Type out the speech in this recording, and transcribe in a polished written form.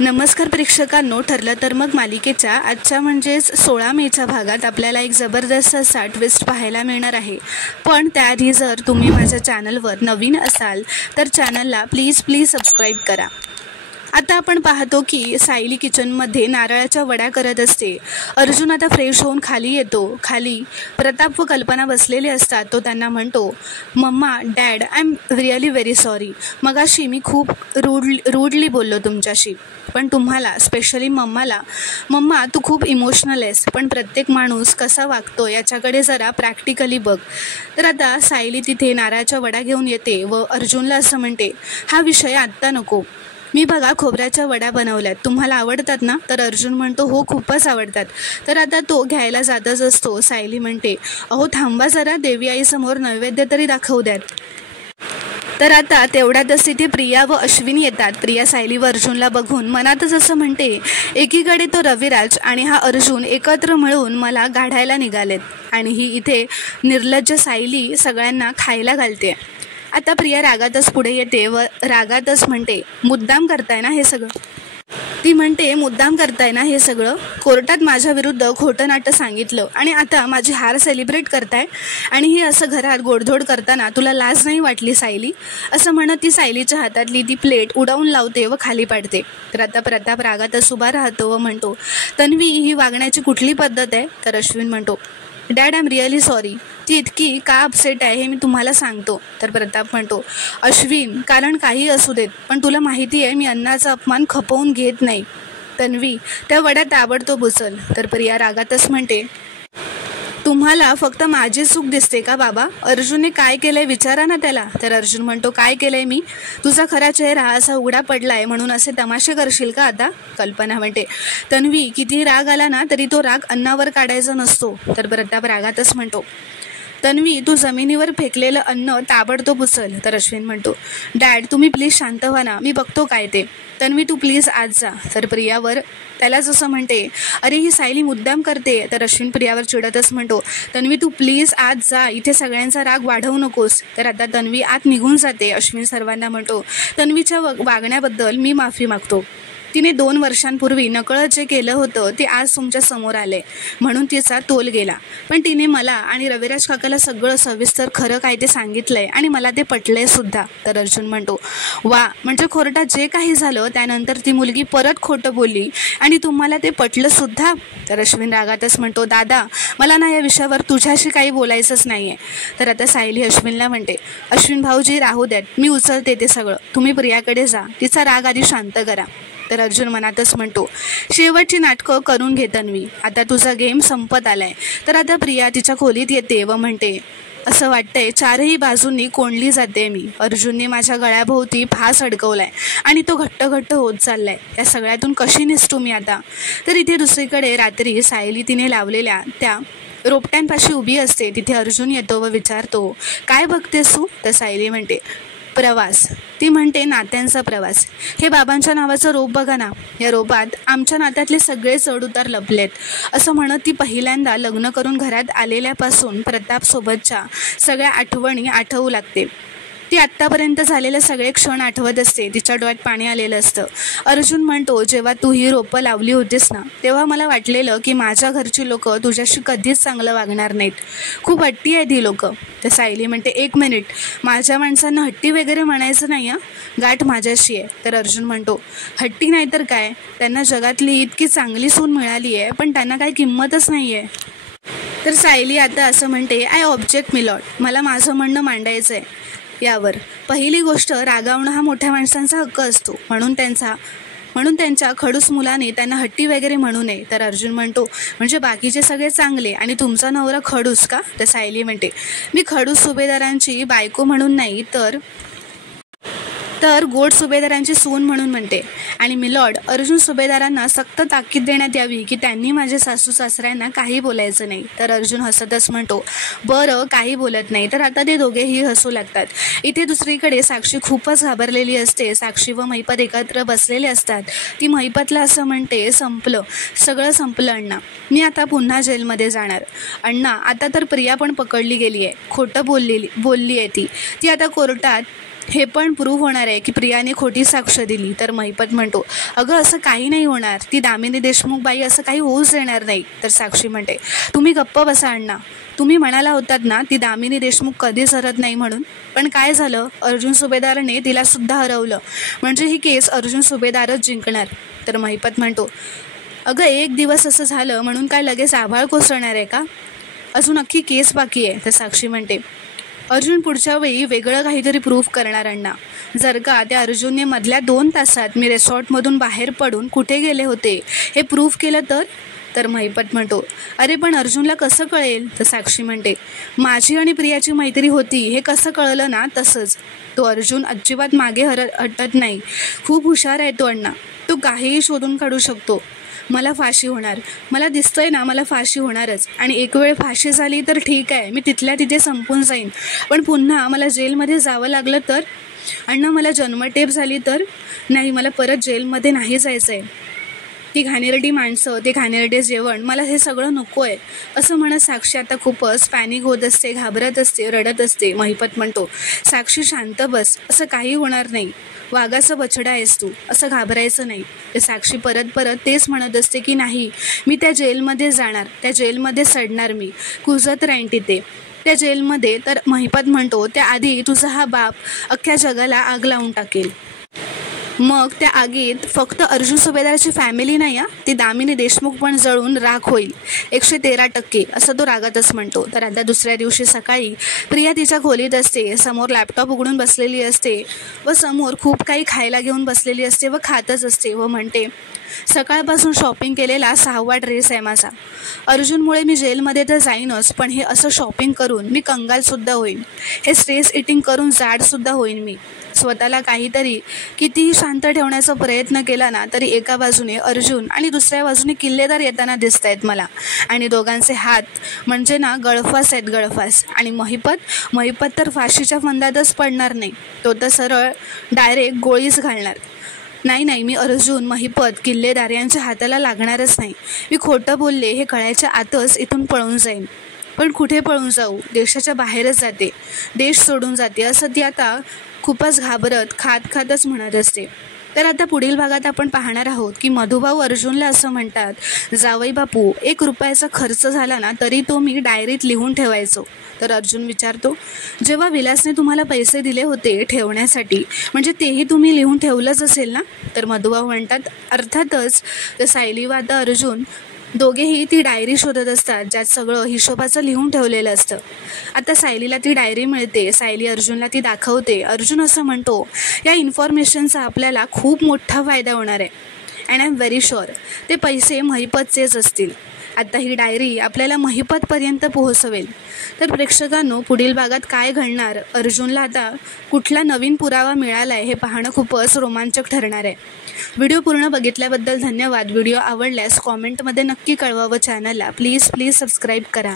नमस्कार प्रेक्षकांनो, ठरलं तर मग मालिकेच्या आजच्या म्हणजेच 16 मेच्या भागात आपल्याला एक जबरदस्त असा ट्विस्ट पाहायला मिळणार आहे। पण त्याआधी जर तुम्ही माझ्या चॅनलवर नवीन असाल तर चॅनलला प्लीज सबस्क्राईब करा। आता आपण पाहतो की सायली किचनमध्ये नारळाच्या वड्या करत असते। अर्जुन आता फ्रेश होऊन खाली येतो। खाली प्रताप व कल्पना बसलेले असतात। तो त्यांना म्हणतो, mamma, dad, I am really very sorry. मगाशी मी खूप रूडली बोललो तुमच्याशी, पण तुम्हाला स्पेशली मम्माला, मम्मा तू खूप इमोशनल आहेस, पण प्रत्येक माणूस कसा वागतो याच्याकडे जरा प्रॅक्टिकली बघ। तर आता सायली तिथे नारळाच्या वड्या घेऊन येते व अर्जुनला असं म्हणते, हा विषय आत्ता नको, मी बघा खोबऱ्याच्या वड्या बनवल्यात, तुम्हाला आवडतात ना? तर अर्जुन म्हणतो, हो खूपच आवडतात। तर आता तो घ्यायला जातच असतो। सायली म्हणते, अहो थांबा जरा, देवी आईसमोर नैवेद्य तरी दाखवू द्यात। तर आता तेवढ्यातच तिथे प्रिया व अश्विन येतात। प्रिया सायली व अर्जुनला बघून मनातच असं म्हणते, एकीकडे तो रविराज आणि हा अर्जुन एकत्र मिळून मला गाढायला निघालेत आणि ही इथे निर्लज्ज सायली सगळ्यांना खायला घालते। आता प्रिया रागातच पुढे येते व रागातच म्हणते, मुद्दाम करताय ना हे सगळं? ती म्हणते, मुद्दाम करताय ना हे सगळं? कोर्टात माझ्या विरुद्ध खोटं नाटं सांगितलं आणि आता माझी हार सेलिब्रेट करताय आणि ही असं घरात गोडधोड करताना तुला लाज नाही वाटली सायली? असं म्हणत ती सायलीच्या हातातली ती प्लेट उडवून लावते व खाली पाडते। तर आता प्रताप रागातच उभा राहतो व म्हणतो, तन्वी, ही वागण्याची कुठली पद्धत आहे? तर अश्विन म्हणतो, dad, I am really sorry. ती इतकी का अपसेट आहे हे मी तुम्हाला सांगतो। तर प्रताप म्हणतो, अश्विन, कारण काही असू देत, पण तुला माहिती आहे मी अन्नाचा अपमान खपवून घेत नाही। तन्वी, त्या वड्या ताबडतोब उचल। तर प्रिया रागातच म्हणते, तुम्हाला फक्त माझी चूक दिसते का बाबा? अर्जुनने काय केलंय विचारा ना त्याला। तर अर्जुन म्हणतो, काय केलंय मी? तुझा खरा चेहरा असा उघडा पडलाय म्हणून असे तमाशे करशील का आता? कल्पना म्हणते, तन्वी, किती राग आला ना तरी तो राग अन्नावर काढायचा नसतो। तर प्रताप रागातच म्हणतो, तन्वी, तू जमिनीवर फेकलेलं अन्न ताबडतोब उचल। तर अश्विन म्हणतो, डॅड तुम्ही प्लीज शांत व्हा ना, मी बघतो काय ते। तन्वी, तू प्लीज आज जा। तर प्रियावर त्यालाच असं म्हणते, अरे ही सायली मुद्दाम करते। तर अश्विन प्रियावर चिडतच म्हणतो, तन्वी तू प्लीज आज जा, इथे सगळ्यांचा राग वाढवू नकोस। तर आता तन्वी आत निघून जाते। अश्विन सर्वांना म्हणतो, तन्वीच्या वागण्याबद्दल मी माफी मागतो। तिने 2 वर्षांपूर्वी नकळत जे केलं होतं ते आज तुमच्या समोर आले म्हणून तिचा तोल गेला, पण तिने मला आणि रविराज काकाला सगळं सविस्तर खरं काय ते सांगितलंय आणि मला ते पटलंय सुद्धा। तर अर्जुन म्हणतो, वा, म्हणजे कोर्टात जे काही झालं त्यानंतर ती मुलगी परत खोटं बोलली आणि तुम्हाला ते पटलं सुद्धा? तर अश्विन रागातच म्हणतो, दादा, मला ना या विषयावर तुझ्याशी काही बोलायचंच नाहीये। तर आता सायली अश्विनला म्हणते, अश्विन भाऊजी राहू द्यात, मी उचलते ते सगळं, तुम्ही प्रियाकडे जा, तिचा राग आधी शांत करा। तर अर्जुन मनातच म्हणतो, शेवटची नाटकं करून घे तन्वी, आता तुझा गेम संपत आलाय। तर आता प्रिया तिच्या खोलीत येते व म्हणते, असं वाटतंय चारही बाजूंनी कोंडली जाते मी। अर्जुनने माझ्या गळ्याभोवती फास अडकवलाय आणि तो घट्ट होत चाललाय, त्या सगळ्यातून कशी निसटू मी आता? तर इथे दुसरीकडे रात्री सायली तिने लावलेल्या त्या रोपट्यांपाशी उभी असते। तिथे अर्जुन येतो व विचारतो, काय बघतेस तू? तर सायली म्हणते, प्रवास। ती म्हणते, नात्यांचा प्रवास। हे बाबांच्या नावाचं रोप बघा ना, या रोपात आमच्या नात्यातले सगळे चढउतार लपलेत। असं म्हणत ती पहिल्यांदा लग्न करून घरात आलेल्यापासून प्रतापसोबतच्या सगळ्या आठवणी आठवू लागते। ती आत्तापर्यंत झालेले सगळे क्षण आठवत असते। तिच्या डोळ्यात पाणी आलेलं असतं। अर्जुन म्हणतो, जेव्हा तू ही रोपं लावली होतीस ना, तेव्हा मला वाटलेलं की माझ्या घरची लोक तुझ्याशी कधीच चांगलं वागणार नाहीत, खूप हट्टी आहेत ही लोक। तर सायली म्हणते, 1 मिनिट, माझ्या माणसांना हट्टी वगैरे म्हणायचं नाही हं, गाठ माझ्याशी आहे। तर अर्जुन म्हणतो, हट्टी नाही तर काय, त्यांना जगातली इतकी चांगली सून मिळाली आहे पण त्यांना काही किंमतच नाही आहे। तर सायली आता असं म्हणते, आय ऑब्जेक्ट मिलॉर्ड, मला माझं म्हणणं मांडायचं आहे यावर। पहिली गोष्ट, रागावणं हा मोठ्या माणसांचा हक्क असतो, म्हणून त्यांच्या खडूस मुलाने त्यांना हट्टी वगैरे म्हणू नये। तर अर्जुन म्हणतो, म्हणजे बाकीचे सगळे चांगले आणि तुमचा नवरा खडूस का? तर सायली म्हणते, मी खडूस सुभेदारांची बायको म्हणून नाही तर गोड सुभेदारांची सून म्हणून म्हणते। आणि मिलॉर्ड, अर्जुन सुभेदारांना सक्त ताकीद देण्यात यावी की त्यांनी माझ्या सासू सासऱ्यांना काही बोलायचं नाही। तर अर्जुन हसतच म्हणतो, बरं, काही बोलत नाही। तर आता ते दोघेही हसू लागतात। इथे दुसरीकडे साक्षी खूपच घाबरलेली असते। साक्षी व महिपत एकत्र बसलेले असतात। ती महिपतला असं म्हणते, संपलं, सगळं संपलं अण्णा, मी आता पुन्हा जेलमध्ये जाणार। अण्णा, आता तर प्रिया पण पकडली गेली आहे, खोटं बोलली आहे ती आता कोर्टात हे पण प्रूव्ह होणार आहे की प्रियाने खोटी साक्ष दिली. तर महिपत म्हणतो, अगं असं काही नाही होणार, ती दामिनी देशमुख बाई असं काही होऊच देणार नाही. तर साक्षी म्हणते, तुम्ही गप्प बसा अण्णा, तुम्ही म्हणाला होतात ना ती दामिनी देशमुख कधीच हरत नाही म्हणून. पण काय झालं, अर्जुन सुभेदारने तिला सुद्धा हरवलं, म्हणजे ही केस अर्जुन सुभेदारच जिंकणार. तर महिपत म्हणतो, अगं एक दिवस असं झालं म्हणून काय लगेच आभाळ कोसळणार आहे का, अजून अख्खी केस बाकी आहे. तर साक्षी म्हणते, अर्जुन पुढच्या वेळी वेगळं काहीतरी प्रूव्ह करणार अण्णा. जर का त्या अर्जुनने मधल्या 2 तासात मी रिसॉर्टमधून बाहेर पडून कुठे गेले होते हे प्रूव्ह केलं तर. तर महिपत म्हणतो, अरे पण अर्जुनला कसं कळेल. तर साक्षी म्हणते, माझी आणि प्रियाची मैत्री होती हे कसं कळलं ना तसंच. तो अर्जुन अजिबात मागे हटत नाही, खूप हुशार आहे तो अण्णा, तो काहीही शोधून काढू शकतो. मला फाशी होणार, मला दिसतंय ना मला फाशी होणारच. आणि एक वेळ फाशी झाली तर ठीक आहे, मी तिथल्या तिथे संपून जाईन. पण पुन्हा मला जेलमध्ये जावं लागलं तर अण्णा, मला जन्मटेप झाली तर नाही, मला परत जेलमध्ये नाही जायचं आहे. ती घाणेरडी माणसं, ते घाणेरडे जेवण, मला हे सगळं नको आहे. असं म्हणत साक्षी आता खूपच पॅनिक होत असते, घाबरत असते, रडत असते. महिपत म्हणतो, साक्षी शांत बस, असं काही होणार नाही, वाघाचं बछडा आहेस तू, असं घाबरायचं नाही. ते साक्षी परत तेच म्हणत असते की नाही, मी त्या जेलमध्ये जाणार, त्या जेलमध्ये सडणार, मी कुजत राहीन तिथे त्या जेलमध्ये. तर महिपत म्हणतो, त्याआधी तुझा हा बाप अख्ख्या जगाला आग लावून टाकेल. मग त्या आगीत फक्त अर्जुन सुभेदारची फॅमिली नाही, ती दामिनी देशमुख पण जळून राख होईल 113%, असं तो रागातच म्हणतो. तर आता दुसऱ्या दिवशी सकाळी प्रिया तिच्या खोलीत असते, समोर लॅपटॉप उघडून बसलेली असते व समोर खूप काही खायला घेऊन बसलेली असते व खातच असते व म्हणते, सकाळपासून शॉपिंग केलेला 6वा ड्रेस आहे माझा. अर्जुनमुळे मी जेलमध्ये तर जाईनच, पण हे असं शॉपिंग करून मी कंगालसुद्धा होईन, हे स्ट्रेस इटिंग करून जाडसुद्धा होईन. मी स्वतःला काहीतरी कितीही शांत ठेवण्याचा प्रयत्न केला ना तरी एका बाजूने अर्जुन आणि दुसऱ्या बाजूने किल्लेदार येताना दिसत आहेत मला, आणि दोघांचे हात म्हणजे ना गळफास आहेत, गळफास. आणि महिपत तर फाशीच्या फंदातच पडणार नाही, तो तर सरळ डायरेक्ट गोळीच घालणार. नाही, मी अर्जुन, महिपत, किल्लेदार यांच्या हाताला लागणारच नाही. मी खोटं बोलले हे कळायच्या आतच इथून पळून जाईन. पण कुठे पळून जाऊ, देशाच्या बाहेरच जाते, देश सोडून जाते, असं ती आता खूपच घाबरत खातच म्हणत असते. तर आता पुढील भागात आपण पाहणार आहोत की मधुभाऊ अर्जुनला असं म्हणतात, जावई बापू, 1 रुपयाचा खर्च झाला ना तरी तो मी डायरीत लिहून ठेवायचो. तर अर्जुन विचारतो, जेव्हा विलासने तुम्हाला पैसे दिले होते ठेवण्यासाठी, म्हणजे तेही तुम्ही लिहून ठेवलंच असेल ना. तर मधुभाऊ म्हणतात, अर्थातच. तर सायली व आता अर्जुन दोघेही ती डायरी शोधत असतात ज्यात सगळं हिशोबाचं लिहून ठेवलेलं असतं. आता सायलीला ती डायरी मिळते, सायली अर्जुनला ती दाखवते. अर्जुन असं म्हणतो, या इन्फॉर्मेशनचा आपल्याला खूप मोठा फायदा होणार आहे, and I am very sure ते पैसे महिपतचेच असतील. आता ही डायरी आपल्याला महिपतपर्यंत पोहोचवेल. तर प्रेक्षकांनो, पुढील भागात काय घडणार, अर्जुनला आता कुठला नवीन पुरावा मिळाला आहे हे पाहणं खूपच रोमांचक ठरणार आहे. व्हिडिओ पूर्ण बघितल्याबद्दल धन्यवाद. व्हिडिओ आवडल्यास कॉमेंटमध्ये नक्की कळवा व चॅनलला प्लीज सबस्क्राईब करा.